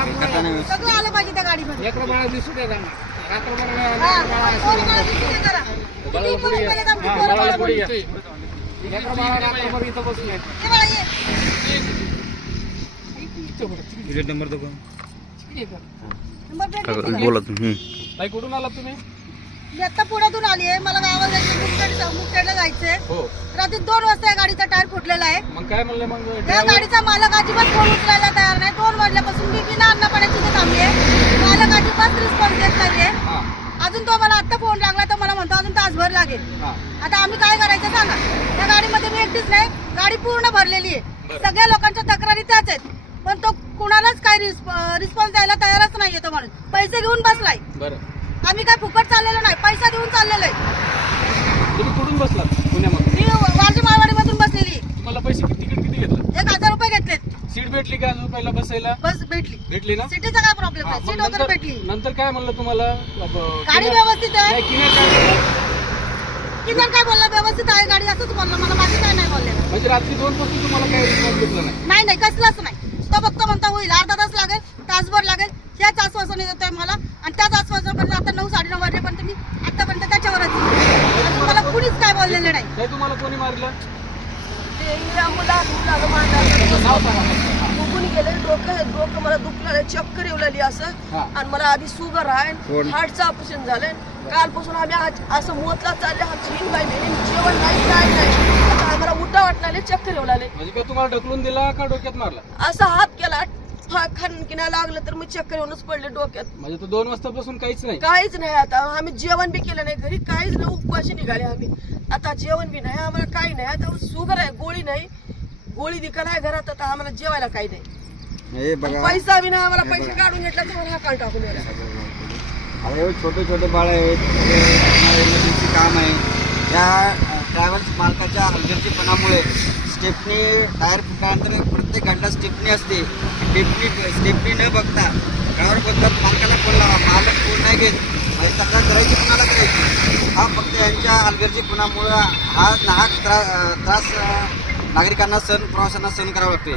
सगळं आलं पाहिजे त्या गाडीमध्ये. लेकरं बाळा दिसू द्या त्यांना. रात्रभर लेकरं बाळा रात्रभर इथं बसले. नंबर दो नंबर बोला तुम्ही. ताई कुठून आलात तुम्ही? मी आता पुण्यातून आली आहे. मला गावाला जायचं, मुखेडला जायचंय. हो. रात्री 2 वाजता या गाडीचा टायर फुटलेला आहे. मग काय म्हणले मग? या गाडीचा मालक अजिबात फोन उचलायला तयार नाही. 2 वाजल्यापासून मी बिना अन्न पाण्याची इथे थांबली आहे. मालक अजिबात रिस्पॉन्स देत नाहीये. अजून तो मला आता फोन लागला तर मला म्हणतो अजून तासभर लागेल. आता आम्ही काय करायचं सांगा? त्या गाडीमध्ये मी एकटीच नाही, गाडी पूर्ण भरलेली आहे. सगळ्या लोकांच्या तक्रारी त्याच आहेत, पण तो कुणालाच काय रिस्पॉन्स द्यायला तयारच नाहीये. तो म्हणून पैसे घेऊन बसलाय. आम्ही काय फुकट चाललेलो नाही, पैसा देऊन चाललेलो आहे. तुम्ही कुठून बसलात? पुण्यामध्ये? मी वारजी माळवाडी मधून बसलेली. तुम्हाला पैसे तिकीट किती घेतलं? 1000 रुपये घेतलेत. सीट भेटली का अजून पहिला बसायला? बस भेटली ना? सिटीचा काय प्रॉब्लेम नाही, सीट वगैरे भेटली. नंतर काय म्हणलं तुम्हाला? गाडी व्यवस्थित आहे. किनार काय बोलला? व्यवस्थित आहे गाडी असंच बोलला मला, बाकी काय नाही बोलले. म्हणजे रात्री 2 पासून तुम्हाला काय रिस्पॉन्स भेटला नाही? नाही कसलाच नाही. तो फक्त म्हणता होईल, अर्धा तास लागेल, तासभर लागेल, त्याच आश्वासन येत आहे मला. आणि त्याच आश्वासनापर्यंत आता 9, 9:30 वाजेपर्यंत मी आतापर्यंत त्याच्यावरच. अजून मला कुणीच काय बोललेलं नाही. काय तुम्हाला कोणी मारलं? दुखून गेले, डोकं मला दुखलं, चक्कर येऊ लागली असं. आणि मला आधी शुगर आहे, हार्टचं ऑपरेशन झालंय. कालपासून आम्ही आज असं मोतला चालले, हिंग पाहिजे, जेवण नाही, काय नाही. आता आम्हाला उठा वाटणार, चक्कर येऊ लागले. म्हणजे काय तुम्हाला ढकलून दिला का डोक्यात मारला? असा हात केला, खानकिना लागलं तर मी चक्कर येऊनच पडले डोक्यात. म्हणजे तो 2 वाजतापासून काहीच नाही? काहीच नाही. आता आम्ही जेवण बी केलं नाही घरी, काहीच नाही. उपवाशी निघाले आम्ही. आता जेवण बी नाही, आम्हाला काही नाही. आता शुगर आहे, गोळी नाही, गोळी दिका नाही घरात. आता आम्हाला जेवायला काही नाही, पैसा बी नाही. आम्हाला पैसे काढून घेतला तर मला हा टाकून द्यायला. अरे छोटे छोटे बाळ आहेत, इमर्जन्सी काम आहे. या ट्रॅव्हल्स मालकाच्या हलगर्जीपणामुळे स्टेपनी टायर फुटल्यानंतर प्रत्येक गाडीला स्टेपनी असते. स्टेपनी न बघता ड्रायव्हर बोलतात मालकाला फोन लावा, मालक फोन नाही घेत. म्हणजे तक्रार करायची कोणाला करायची? हा फक्त यांच्या हलगर्जीपणामुळं हा नाहक त्रास नागरिकांना प्रवाशांना सहन करावा लागतोय.